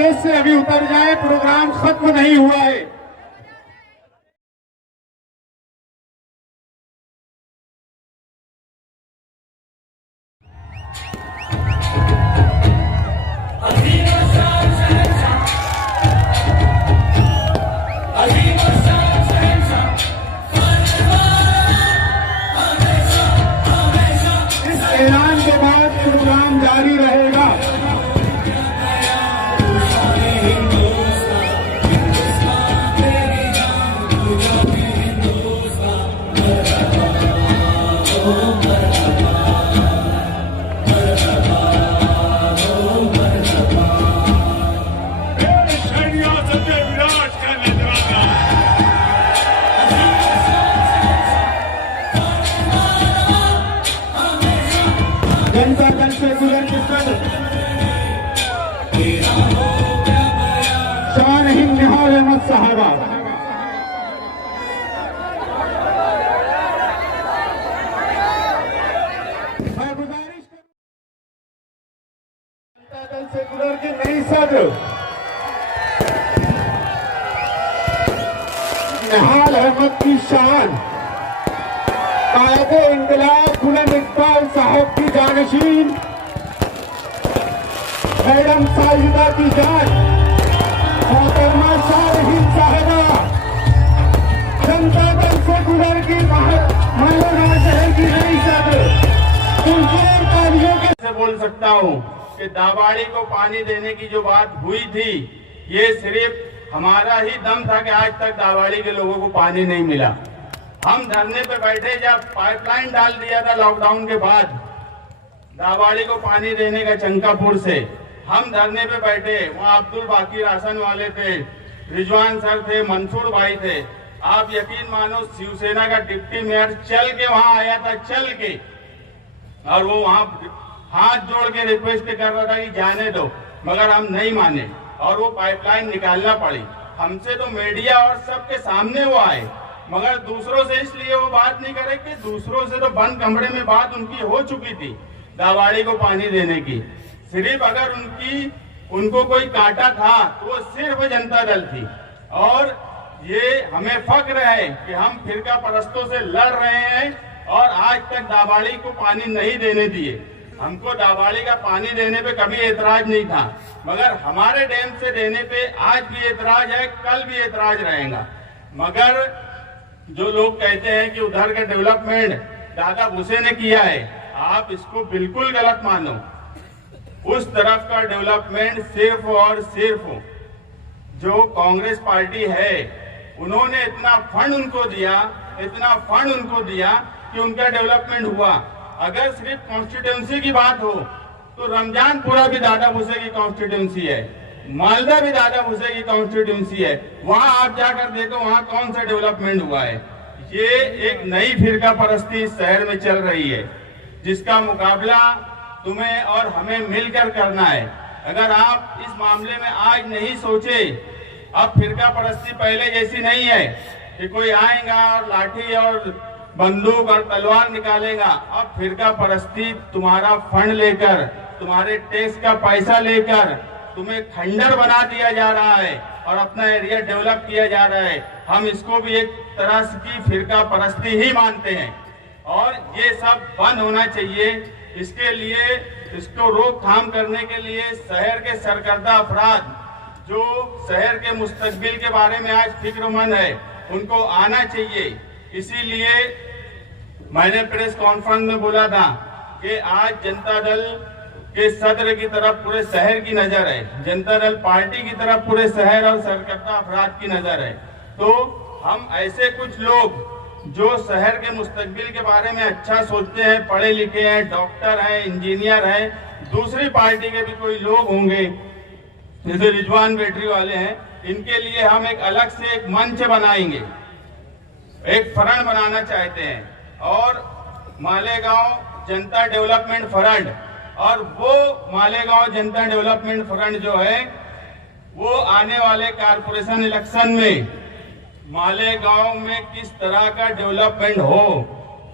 Stage से अभी उतर जाए, प्रोग्राम खत्म नहीं हुआ है। इस ऐलान के बाद प्रोग्राम जारी रहेगा। जनता दल सेकुलर के सदस्य शान हिंद निहाल अहमद साहबा, मैं गुजारिश करूं जनता दल सेकुलर के नई सदर निहाल अहमद की शान कायदे इंकलाब बुलंद इकबाल साहब की जानशीन मैडम साजिदा की जान मोहतरमा शाहीन साहिबा, जनता दल सेकुलर की मालेगांव शहर की नई सदर, उनके कार्यों के से बोल सकता हूँ कि दाबाड़ी को पानी देने की जो बात हुई थी, ये सिर्फ हमारा ही दम था कि आज तक दाबाड़ी के लोगों को पानी नहीं मिला। हम धरने पे बैठे जब पाइपलाइन डाल दिया था लॉकडाउन के बाद दाबाड़ी को पानी देने का चंकापुर से, हम धरने पे बैठे, वहाँ अब्दुल बाकी राशन वाले थे, रिजवान सर थे, मंसूर भाई थे। आप यकीन मानो शिवसेना का डिप्टी मेयर चल के वहाँ आया था, चल के, और वो वहाँ हाथ जोड़ के रिक्वेस्ट कर रहा था कि जाने दो, मगर हम नहीं माने और वो पाइपलाइन निकालना पड़ी। हमसे तो मीडिया और सबके सामने वो आए, मगर दूसरों से इसलिए वो बात नहीं करे कि दूसरों से तो बंद कमरे में बात उनकी हो चुकी थी दाबाड़ी को पानी देने की। सिर्फ अगर उनको कोई काटा था तो वो सिर्फ जनता दल थी। और ये हमें फक्र है कि हम फिरका परस्तों से लड़ रहे हैं और आज तक दाबाड़ी को पानी नहीं देने दिए। हमको दाबाड़ी का पानी देने पे कभी एतराज नहीं था, मगर हमारे डैम से देने पे आज भी एतराज है, कल भी एतराज रहेगा। मगर जो लोग कहते हैं कि उधर का डेवलपमेंट दादा भूसे ने किया है, आप इसको बिल्कुल गलत मानो। उस तरफ का डेवलपमेंट सिर्फ और सिर्फ जो कांग्रेस पार्टी है, उन्होंने इतना फंड उनको दिया कि उनका डेवलपमेंट हुआ। अगर सिर्फ कॉन्स्टिट्यूंसी की बात हो तो रमजानपुरा भी दादा भूसे की कॉन्स्टिट्यूंसी है, मालदा भी दादा भूसे की कॉन्स्टिट्यूंसी है। वहां आप जाकर देखो वहां कौन सा डेवलपमेंट हुआ है। ये एक नई फिरका परस्ती इस शहर में चल रही है, जिसका मुकाबला तुम्हें और हमें मिलकर करना है। अगर आप इस मामले में आज नहीं सोचे, अब फिरका परस्ती पहले जैसी नहीं है कि कोई आएगा और लाठी और बंदूक और तलवार निकालेगा। अब फिरका परस्ती तुम्हारा फंड लेकर, तुम्हारे टैक्स का पैसा लेकर तुम्हें खंडर बना दिया जा रहा है और अपना एरिया डेवलप किया जा रहा है। हम इसको भी एक तरह की फिरका परस्ती ही मानते हैं और ये सब बंद होना चाहिए। इसके लिए इसको रोकथाम करने के लिए शहर के सरकर्दा अफराद जो शहर के मुस्तकबिल के बारे में आज फिक्रमंद है, उनको आना चाहिए। इसीलिए मैंने प्रेस कॉन्फ्रेंस में बोला था कि आज जनता दल के सदर की तरफ पूरे शहर की नजर है, जनता दल पार्टी की तरफ पूरे शहर और सरकर्ता अफराद की नजर है। तो हम ऐसे कुछ लोग जो शहर के मुस्तकबिल के बारे में अच्छा सोचते हैं, पढ़े लिखे हैं, डॉक्टर हैं, इंजीनियर हैं, दूसरी पार्टी के भी कोई लोग होंगे जैसे रिजवान बैटरी वाले हैं, इनके लिए हम एक अलग से एक मंच बनाएंगे, एक फ्रंट बनाना चाहते हैं और मालेगांव जनता डेवलपमेंट फ्रंट। और वो मालेगांव जनता डेवलपमेंट फ्रंट जो है वो आने वाले कारपोरेशन इलेक्शन में मालेगांव में किस तरह का डेवलपमेंट हो,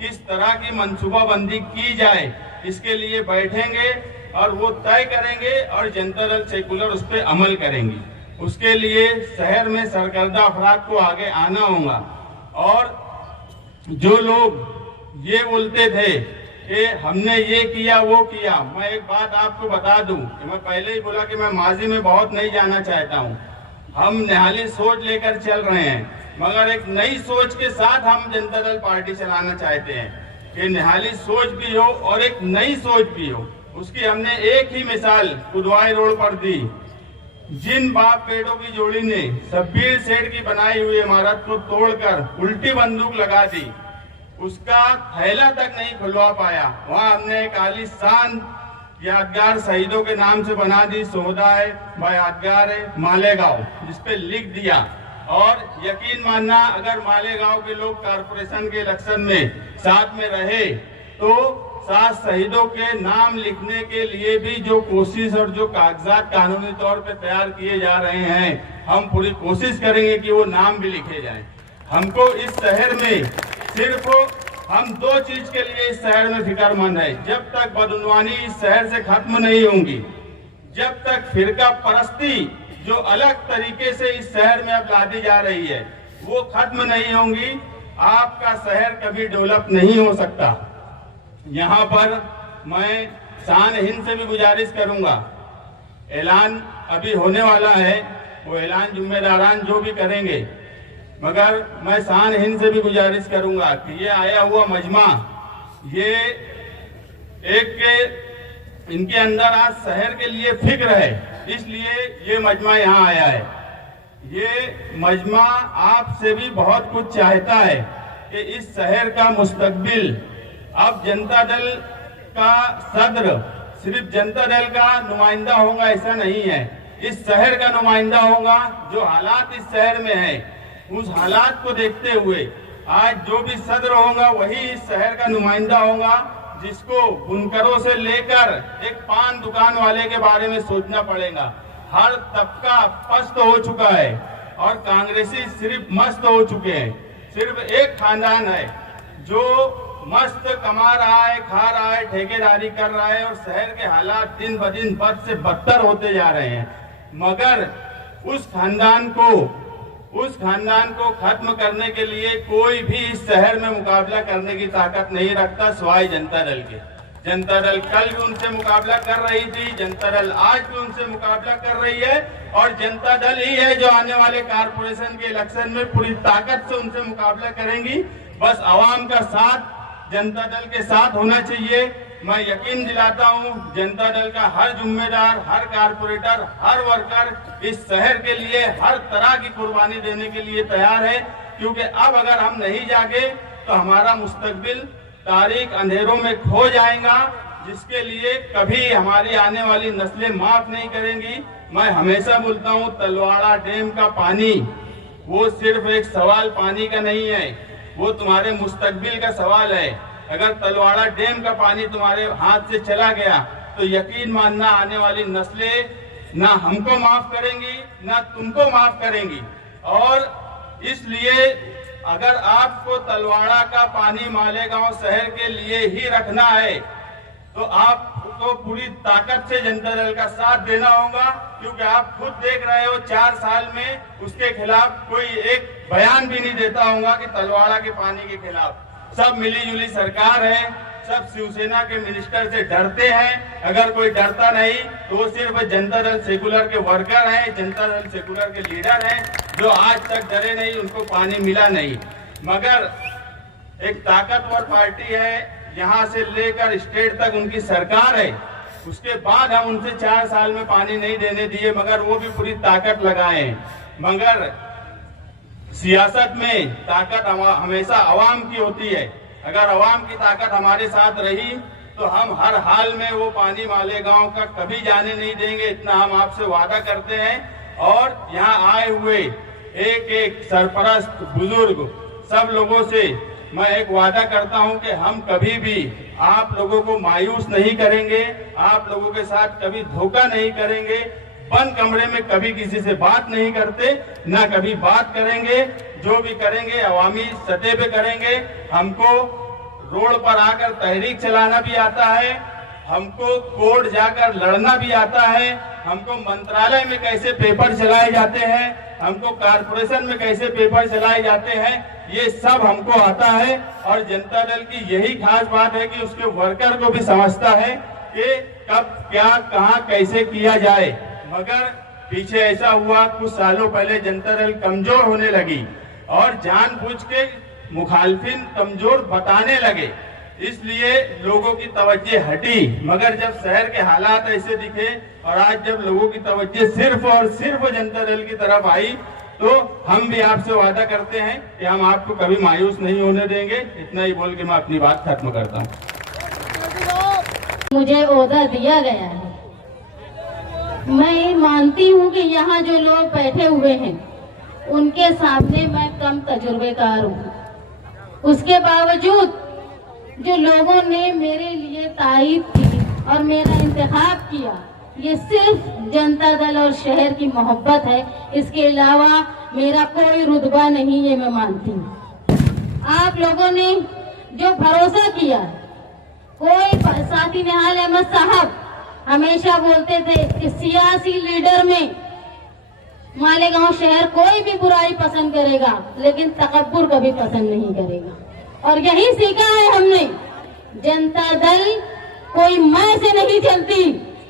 किस तरह की मंसूबाबंदी की जाए, इसके लिए बैठेंगे और वो तय करेंगे और जनता दल सेकुलर उस पर अमल करेंगी। उसके लिए शहर में सरकर्दा अफराद को आगे आना होगा। और जो लोग ये बोलते थे कि हमने ये किया वो किया, मैं एक बात आपको बता दूं कि मैं पहले ही बोला कि मैं माजी में बहुत नहीं जाना चाहता हूं। हम निहाली सोच लेकर चल रहे हैं, मगर एक नई सोच के साथ हम जनता दल पार्टी चलाना चाहते हैं कि निहाली सोच भी हो और एक नई सोच भी हो। उसकी हमने एक ही मिसाल कुदवाई रोड पर दी। जिन बाप बेटों की जोड़ी ने शब्बीर सेठ की बनाई हुई इमारत को तोड़कर उल्टी बंदूक लगा दी, उसका थैला तक नहीं खुलवा पाया, वहां हमने एक आलीशान यादगार शहीदों के नाम से बना दी, समुदाय व यादगार मालेगांव, जिसपे लिख दिया। और यकीन मानना, अगर मालेगांव के लोग कारपोरेशन के इलेक्शन में साथ में रहे तो 7 शहीदों के नाम लिखने के लिए भी जो कोशिश और जो कागजात कानूनी तौर पे तैयार किए जा रहे हैं, हम पूरी कोशिश करेंगे कि वो नाम भी लिखे जाएं। हमको इस शहर में सिर्फ हम 2 चीज के लिए इस शहर में फिक्रमंद है। जब तक बदउनवानी इस शहर से खत्म नहीं होंगी, जब तक फिरका परस्ती जो अलग तरीके से इस शहर में अब लादी जा रही है वो खत्म नहीं होंगी, आपका शहर कभी डेवलप नहीं हो सकता। यहाँ पर मैं शान हिंद से भी गुजारिश करूंगा, ऐलान अभी होने वाला है, वो ऐलान जिम्मेदारान जो भी करेंगे, मगर मैं शान हिंद से भी गुजारिश करूंगा कि ये आया हुआ मजमा, ये एक इनके अंदर आज शहर के लिए फिक्र है, इसलिए ये मजमा यहाँ आया है। ये मजमा आपसे भी बहुत कुछ चाहता है कि इस शहर का मुस्तकबिल, अब जनता दल का सदर सिर्फ जनता दल का नुमाइंदा होगा ऐसा नहीं है, इस शहर का नुमाइंदा होगा। जो हालात इस शहर में है उस हालात को देखते हुए आज जो भी सदर होगा वही इस शहर का नुमाइंदा होगा, जिसको बुनकरों से लेकर एक पान दुकान वाले के बारे में सोचना पड़ेगा। हर तबका पस्त हो चुका है और कांग्रेसी सिर्फ मस्त हो चुके हैं। सिर्फ एक खानदान है जो मस्त कमा रहा है, खा रहा है, ठेकेदारी कर रहा है और शहर के हालात दिन ब दिन बद से बदतर होते जा रहे हैं। मगर उस खानदान को खत्म करने के लिए कोई भी इस शहर में मुकाबला करने की ताकत नहीं रखता सिवाय जनता दल के। जनता दल कल भी उनसे मुकाबला कर रही थी, जनता दल आज भी उनसे मुकाबला कर रही है और जनता दल ही है जो आने वाले कारपोरेशन के इलेक्शन में पूरी ताकत से उनसे मुकाबला करेंगी। बस आवाम का साथ जनता दल के साथ होना चाहिए। मैं यकीन दिलाता हूं जनता दल का हर जिम्मेदार, हर कारपोरेटर, हर वर्कर इस शहर के लिए हर तरह की कुर्बानी देने के लिए तैयार है, क्योंकि अब अगर हम नहीं जागे तो हमारा मुस्तकबिल तारीख अंधेरों में खो जाएगा, जिसके लिए कभी हमारी आने वाली नस्लें माफ नहीं करेंगी। मैं हमेशा बोलता हूं तलवाड़ा डैम का पानी वो सिर्फ एक सवाल पानी का नहीं है, वो तुम्हारे मुस्तकबिल का सवाल है। अगर तलवाड़ा डैम का पानी तुम्हारे हाथ से चला गया तो यकीन मानना आने वाली नस्लें ना हमको माफ करेंगी ना तुमको माफ करेंगी। और इसलिए अगर आपको तलवाड़ा का पानी मालेगांव शहर के लिए ही रखना है तो आपको पूरी ताकत से जनता दल का साथ देना होगा, क्योंकि आप खुद देख रहे हो 4 साल में उसके खिलाफ कोई एक बयान भी नहीं देता होगा कि तलवाड़ा के पानी के खिलाफ। सब मिली जुली सरकार है, सब शिवसेना के मिनिस्टर से डरते हैं। अगर कोई डरता नहीं तो वो सिर्फ जनता दल सेकुलर के वर्कर हैं, जनता दल सेकुलर के लीडर हैं जो आज तक डरे नहीं, उनको पानी मिला नहीं। मगर एक ताकतवर पार्टी है, यहाँ से लेकर स्टेट तक उनकी सरकार है, उसके बाद हम उनसे 4 साल में पानी नहीं देने दिए, मगर वो भी पूरी ताकत लगाए। मगर सियासत में ताकत हमेशा अवाम की होती है। अगर अवाम की ताकत हमारे साथ रही तो हम हर हाल में वो पानी मालेगांव का कभी जाने नहीं देंगे, इतना हम आपसे वादा करते हैं। और यहाँ आए हुए एक एक सरपरस्त बुजुर्ग सब लोगों से मैं एक वादा करता हूं कि हम कभी भी आप लोगों को मायूस नहीं करेंगे, आप लोगों के साथ कभी धोखा नहीं करेंगे। बंद कमरे में कभी किसी से बात नहीं करते, ना कभी बात करेंगे। जो भी करेंगे अवामी सतह पे करेंगे। हमको रोड पर आकर तहरीक चलाना भी आता है हमको कोर्ट जाकर लड़ना भी आता है, हमको मंत्रालय में कैसे पेपर चलाए जाते हैं, हमको कारपोरेशन में कैसे पेपर चलाए जाते हैं, ये सब हमको आता है। और जनता दल की यही खास बात है कि उसके वर्कर को भी समझता है कि कब क्या कहां कैसे किया जाए। मगर पीछे ऐसा हुआ, कुछ सालों पहले जनता दल कमजोर होने लगी और जानबूझ के मुखालफिन कमजोर बताने लगे, इसलिए लोगों की तवज्जो हटी। मगर जब शहर के हालात ऐसे दिखे और आज जब लोगों की तवज्जो सिर्फ और सिर्फ जनता दल की तरफ आई, तो हम भी आपसे वादा करते हैं कि हम आपको कभी मायूस नहीं होने देंगे। इतना ही बोल के मैं अपनी बात खत्म करता हूँ। मुझे ओहदा दिया गया है, मैं मानती हूँ कि यहाँ जो लोग बैठे हुए हैं उनके सामने मैं कम तजुर्बेकार हूँ। उसके बावजूद जो लोगों ने मेरे लिए तारीफ की और मेरा इंतखाब किया, ये सिर्फ जनता दल और शहर की मोहब्बत है। इसके अलावा मेरा कोई रुतबा नहीं, ये मैं मानती हूँ। आप लोगों ने जो भरोसा किया, कोई साथी निहाल अहमद साहब हमेशा बोलते थे कि सियासी लीडर में मालेगांव शहर कोई भी बुराई पसंद करेगा लेकिन तकब्बुर कभी पसंद नहीं करेगा। और यही सीखा है हमने। जनता दल कोई मैं से नहीं चलती,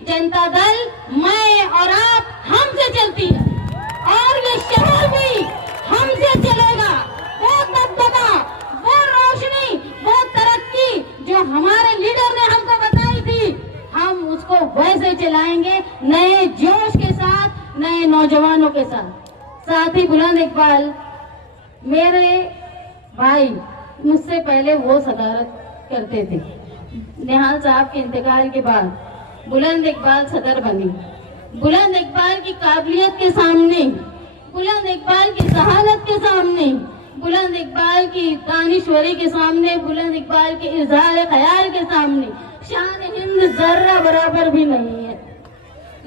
जनता दल मैं और आप हमसे चलती है और ये शहर भी हमसे चलेगा। वो दबदबा, वो रोशनी, वो तरक्की जो हमारे लीडर ने हमको बताई थी, हम उसको वैसे चलाएंगे, नए जोश के साथ, नए नौजवानों के साथ। साथ ही बुलंद इकबाल मेरे भाई मुझसे पहले वो सदारत करते थे। निहाल साहब के इंतकाल के बाद बुलंद इकबाल सदर बनी। बुलंद इकबाल की काबिलियत के सामने, बुलंद इकबाल की जहानत के सामने, बुलंद इकबाल की दानिश्वरी के सामने, बुलंद इकबाल के इजहार ख्याल के सामने शान हिंद जर्रा बराबर भी नहीं है।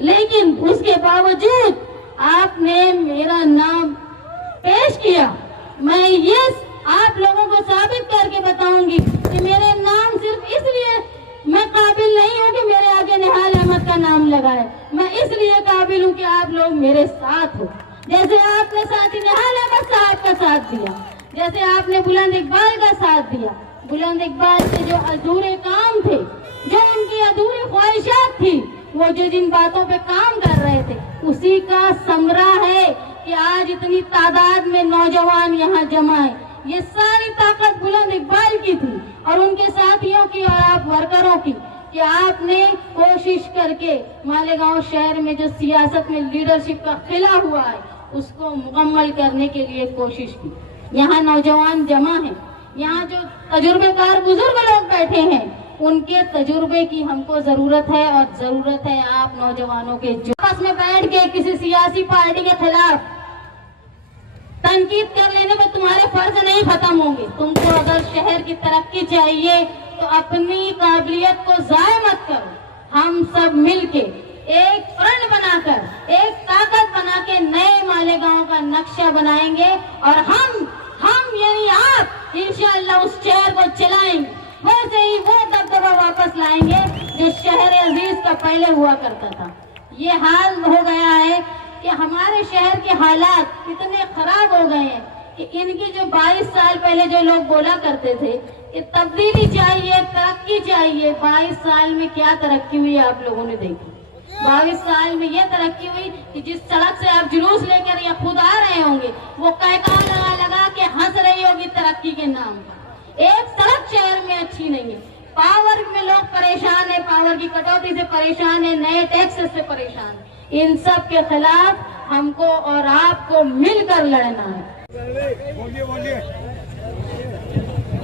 लेकिन उसके बावजूद आपने मेरा नाम पेश किया। मैं ये आप लोगों को साबित करके बताऊंगी कि मेरे नाम सिर्फ इसलिए मैं काबिल नहीं हूँ कि मेरे आगे निहाल अहमद का नाम लगाए, मैं इसलिए काबिल हूँ कि आप लोग मेरे साथ हो। जैसे आपने साथी निहाल अहमद साहब का साथ दिया, जैसे आपने बुलंद इकबाल का साथ दिया। बुलंद इकबाल के जो अधूरे काम थे, जो उनकी अधूरी ख्वाहिशात थी, वो जो जिन बातों पे काम कर रहे थे, उसी का समरा है कि आज इतनी तादाद में नौजवान यहाँ जमा है। ये सारी ताकत बुलंद इकबाल की थी और उनके साथियों की और आप वर्करों की, कि आपने कोशिश करके मालेगांव शहर में जो सियासत में लीडरशिप का खिला हुआ है उसको मुकम्मल करने के लिए कोशिश की। यहाँ नौजवान जमा है, यहाँ जो तजुर्बेकार बुजुर्ग लोग बैठे हैं, उनके तजुर्बे की हमको जरूरत है और जरूरत है आप नौजवानों के, जो आपस में बैठ के किसी सियासी पार्टी के खिलाफ तनकीद कर लेने में तुम्हारे फर्ज नहीं खत्म होंगे। तुमको अगर शहर की तरक्की चाहिए तो अपनी काबिलियत को जाया मत करो। हम सब मिलके एक फ्रंट बनाकर, एक ताकत बना के नए मालेगांव का नक्शा बनाएंगे और हम यानी आप इंशाअल्लाह उस शहर को चलाएंगे। वैसे ही वो दबदबा वापस लाएंगे जो शहर अजीज का पहले हुआ करता था। ये हाल हो गया है कि हमारे शहर के हालात इतने खराब हो गए हैं कि इनकी जो 22 साल पहले जो लोग बोला करते थे कि तब्दीली चाहिए, तरक्की चाहिए, 22 साल में क्या तरक्की हुई आप लोगों ने देखी। 22 साल में ये तरक्की हुई कि जिस सड़क से आप जुलूस लेकर या खुद आ रहे होंगे, वो कहकार लगा के हंस रही होगी तरक्की के नाम पर। एक सड़क शहर में अच्छी नहीं है, पावर में लोग परेशान है, पावर की कटौती से परेशान है, नए टैक्सेस से परेशान है। इन सब के खिलाफ हमको और आपको मिलकर लड़ना है।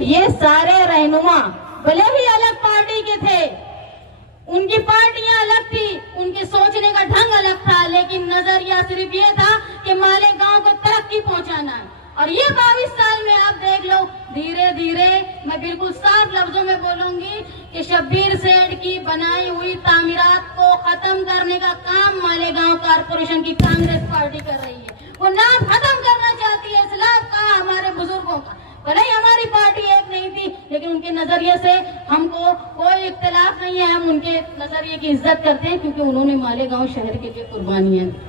ये सारे रहनुमा भले ही अलग पार्टी के थे, उनकी पार्टियां अलग थी, उनके सोचने का ढंग अलग था, लेकिन नजरिया सिर्फ ये था कि मालेगांव को तरक्की पहुंचाना है। और ये 22 साल में आप देख लो, धीरे धीरे मैं बिल्कुल साफ लफ्जों में बोलूंगी कि शब्बीर सेठ की बनाई हुई तामीरात को खत्म करने का काम मालेगांव कारपोरेशन की कांग्रेस पार्टी कर रही है। वो नाम खत्म करना चाहती है इस्लाम का, हमारे बुजुर्गों का। भले ही हमारी पार्टी एक नहीं थी, लेकिन उनके नजर नजरिए से हमको कोई इख्तिलाफ नहीं है, हम उनके नजरिए की इज्जत करते हैं क्योंकि उन्होंने मालेगांव शहर के लिए कुर्बानियां दी।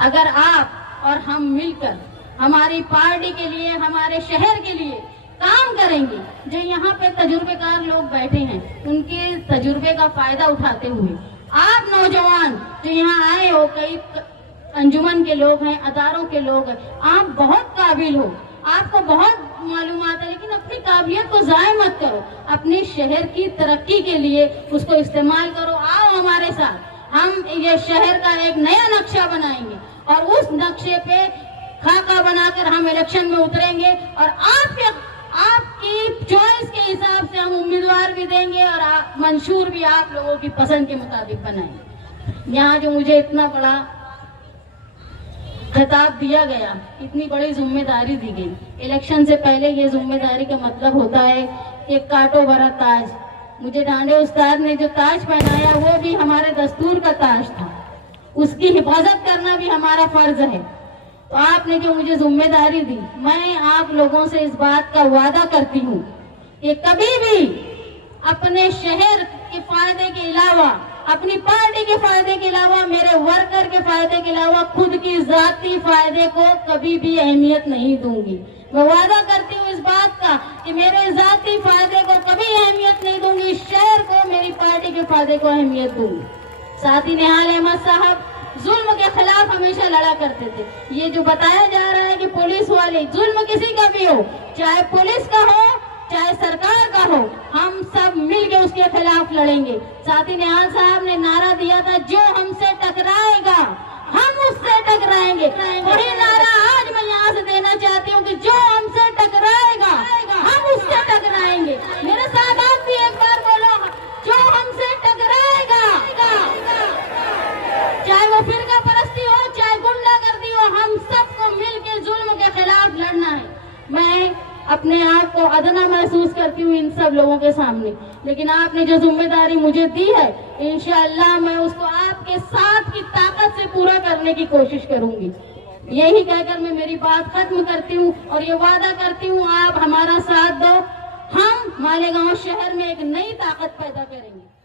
अगर आप और हम मिलकर हमारी पार्टी के लिए, हमारे शहर के लिए काम करेंगे, जो यहाँ पे तजुर्बेकार लोग बैठे हैं उनके तजुर्बे का फायदा उठाते हुए, आप नौजवान जो यहाँ आए हो, कई अंजुमन के लोग हैं, अदारों के लोग हैं, आप बहुत काबिल हो, आपको बहुत मालूमात है, लेकिन अपनी काबिलियत को जाया मत करो, अपने शहर की तरक्की के लिए उसको इस्तेमाल करो। आओ हमारे साथ, हम ये शहर का एक नया नक्शा बनाएंगे और उस नक्शे पे खाका बनाकर हम इलेक्शन में उतरेंगे और आपकी चॉइस के हिसाब से हम उम्मीदवार भी देंगे और मंशूर भी आप लोगों की पसंद के मुताबिक बनाएंगे। यहाँ जो मुझे इतना बड़ा खिताब दिया गया, इतनी बड़ी जिम्मेदारी दी गई, इलेक्शन से पहले ये जिम्मेदारी का मतलब होता है एक कांटो भरा ताज। मुझे डांडे उस्ताद ने जो ताज पहनाया वो भी हमारे दस्तूर का ताज था, उसकी हिफाजत करना भी हमारा फर्ज है। तो आपने जो मुझे जिम्मेदारी दी, मैं आप लोगों से इस बात का वादा करती हूँ कि कभी भी अपने शहर के फायदे के अलावा, अपनी पार्टी के फायदे के अलावा, मेरे वर्कर के फायदे के अलावा खुद की जाती फायदे को कभी भी अहमियत नहीं दूंगी। मैं वादा करती हूँ इस बात का कि मेरे जाती फायदे को कभी अहमियत नहीं दूंगी, शहर को, मेरी पार्टी के फायदे को अहमियत दूंगी। साथ ही निहाल अहमद साहब जुल्म के खिलाफ हमेशा लड़ा करते थे। ये जो बताया जा रहा है कि पुलिस वाले, जुल्म किसी का भी हो, चाहे पुलिस का हो चाहे सरकार का हो, हम सब मिलकर उसके खिलाफ लड़ेंगे। साथ ही निहाल साहब ने नारा दिया था, जो हमसे टकराएगा हम उससे टकराएंगे। वही नारा आज मैं यहाँ से देना चाहती हूँ कि जो हमसे टकराएगा हम उससे टकराएंगे। मेरे साथ आप भी एक बार बोलो, जो हमसे टकराएगा, चाहे वो फिरका परस्ती हो चाहे गुंडागर्दी हो, हम सबको मिलकर जुल्म के खिलाफ लड़ना है। मैं अपने आप को अदना महसूस करती हूँ इन सब लोगों के सामने, लेकिन आपने जो जिम्मेदारी मुझे दी है, इंशाअल्लाह मैं उसको आपके साथ की ताकत से पूरा करने की कोशिश करूंगी। यही कहकर मैं मेरी बात खत्म करती हूँ और ये वादा करती हूँ आप हमारा साथ दो, हम मालेगांव शहर में एक नई ताकत पैदा करेंगे।